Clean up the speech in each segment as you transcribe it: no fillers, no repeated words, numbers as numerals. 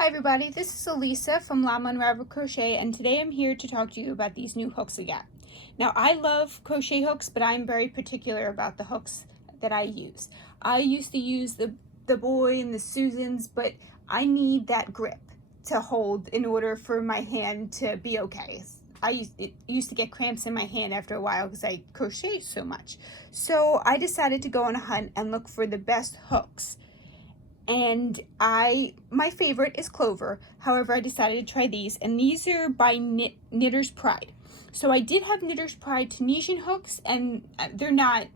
Hi everybody, this is Elisa from Llama Unraveled Crochet, and today I'm here to talk to you about these new hooks I got. Now I love crochet hooks, but I'm very particular about the hooks that I use. I used to use the Boy and the Susans, but I need that grip to hold in order for my hand to be okay. It used to get cramps in my hand after a while because I crochet so much. So I decided to go on a hunt and look for the best hooks. And my favorite is Clover. However, I decided to try these, and these are by Knitter's Pride. So I did have Knitter's Pride Tunisian hooks, and they're not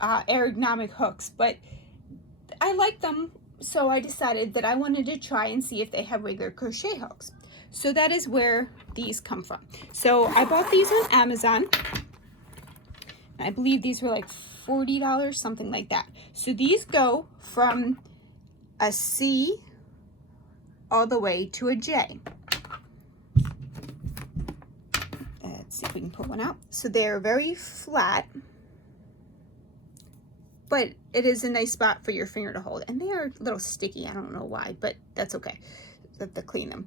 ergonomic hooks, but I like them, so I decided that I wanted to try and see if they have regular crochet hooks. So that is where these come from. So I bought these on Amazon. I believe these were like $40, something like that. So these go from a C all the way to a J. Let's see if we can pull one out. So they're very flat, but it is a nice spot for your finger to hold. And they are a little sticky. I don't know why, but that's okay. I have to clean them.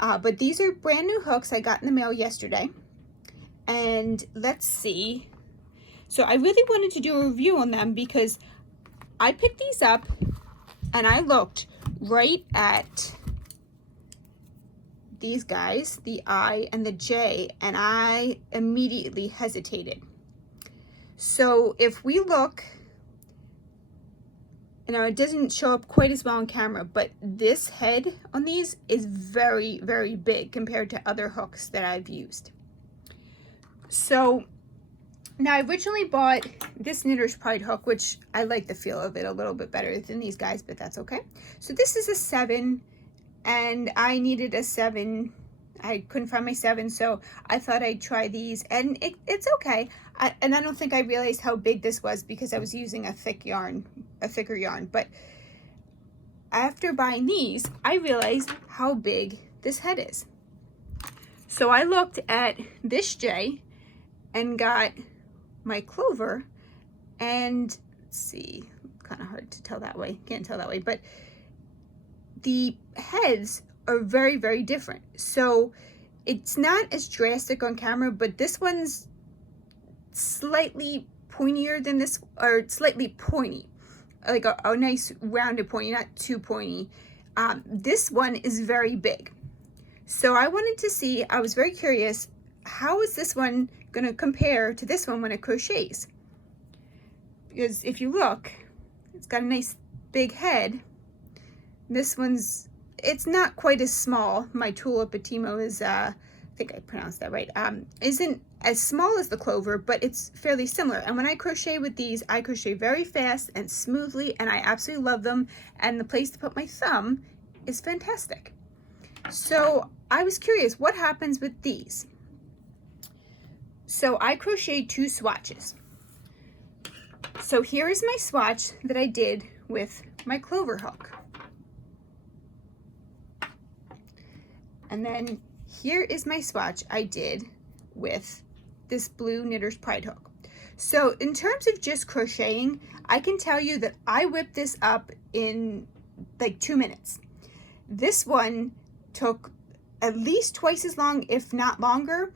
But these are brand new hooks I got in the mail yesterday. And let's see. So I really wanted to do a review on them because I picked these up and I looked right at these guys, the I and the J, and I immediately hesitated. So if we look, you know, it doesn't show up quite as well on camera, but this head on these is very, very big compared to other hooks that I've used. So now I originally bought this Knitter's Pride hook, which I like the feel of it a little bit better than these guys, but that's okay. So this is a 7, and I needed a 7. I couldn't find my 7, so I thought I'd try these, and it's okay. And I don't think I realized how big this was because I was using a thicker yarn. But after buying these, I realized how big this head is. So I looked at this J and got my Clover, and let's see, kind of hard to tell that way, can't tell that way, but the heads are very, very different. So it's not as drastic on camera, but this one's slightly pointier than this, or slightly pointy, like a nice rounded pointy, not too pointy. This one is very big. So I wanted to see, I was very curious, how is this one going to compare to this one when it crochets? Because if you look, it's got a nice big head. This one's, it's not quite as small. My Tulip Patimo is, I think I pronounced that right, isn't as small as the Clover, but it's fairly similar. And when I crochet with these, I crochet very fast and smoothly, and I absolutely love them. And the place to put my thumb is fantastic. So I was curious, what happens with these? So I crocheted 2 swatches. So here is my swatch that I did with my Clover hook. And then here is my swatch I did with this blue Knitter's Pride hook. So in terms of just crocheting, I can tell you that I whipped this up in like 2 minutes. This one took at least twice as long, if not longer.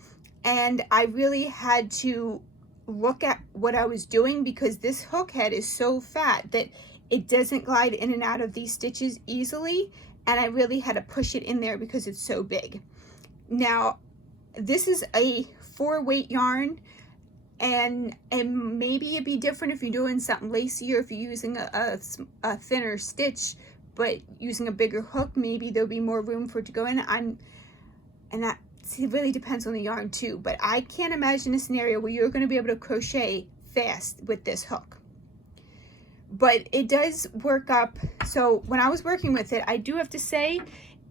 And I really had to look at what I was doing because this hook head is so fat that it doesn't glide in and out of these stitches easily. And I really had to push it in there because it's so big. Now, this is a 4-weight yarn, and maybe it'd be different if you're doing something lacy or if you're using a thinner stitch, but using a bigger hook, maybe there'll be more room for it to go in. It really depends on the yarn too, but I can't imagine a scenario where you're going to be able to crochet fast with this hook. But it does work up. So when I was working with it, I do have to say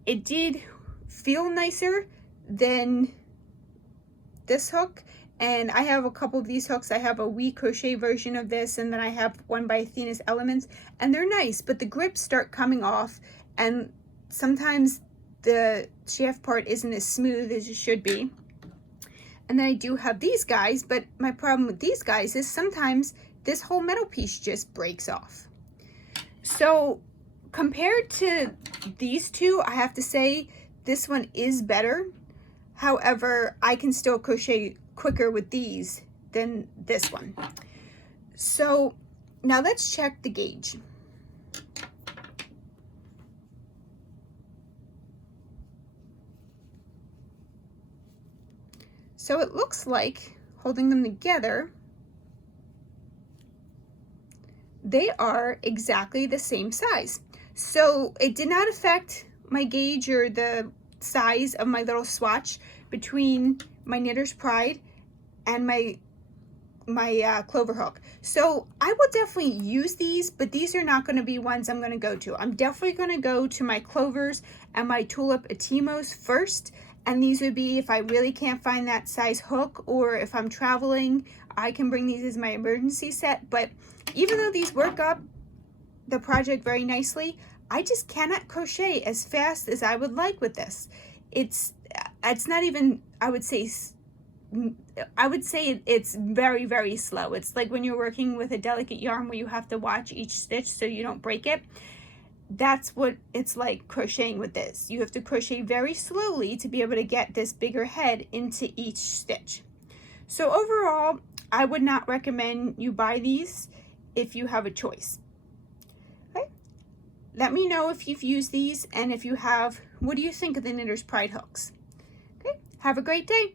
it did feel nicer than this hook. And I have a couple of these hooks. I have a We Crochet version of this, and then I have one by Athena's Elements, and they're nice, but the grips start coming off, and sometimes the shaft part isn't as smooth as it should be. And then I do have these guys, but my problem with these guys is sometimes this whole metal piece just breaks off. So compared to these two, I have to say this one is better. However, I can still crochet quicker with these than this one. So now let's check the gauge. So it looks like, holding them together, they are exactly the same size. So it did not affect my gauge or the size of my little swatch between my Knitter's Pride and my clover hook. So I will definitely use these, but these are not going to be ones I'm going to go to. I'm definitely going to go to my clovers and my tulip Atimos first, and these would be if I really can't find that size hook, or if I'm traveling, I can bring these as my emergency set. But even though these work up the project very nicely, I just cannot crochet as fast as I would like with this. It's not even, I would say it's very, very slow. It's like when you're working with a delicate yarn where you have to watch each stitch so you don't break it. That's what it's like crocheting with this. You have to crochet very slowly to be able to get this bigger head into each stitch. So overall, I would not recommend you buy these if you have a choice. Okay? Let me know if you've used these, and if you have, what do you think of the Knitter's Pride hooks? Okay, have a great day.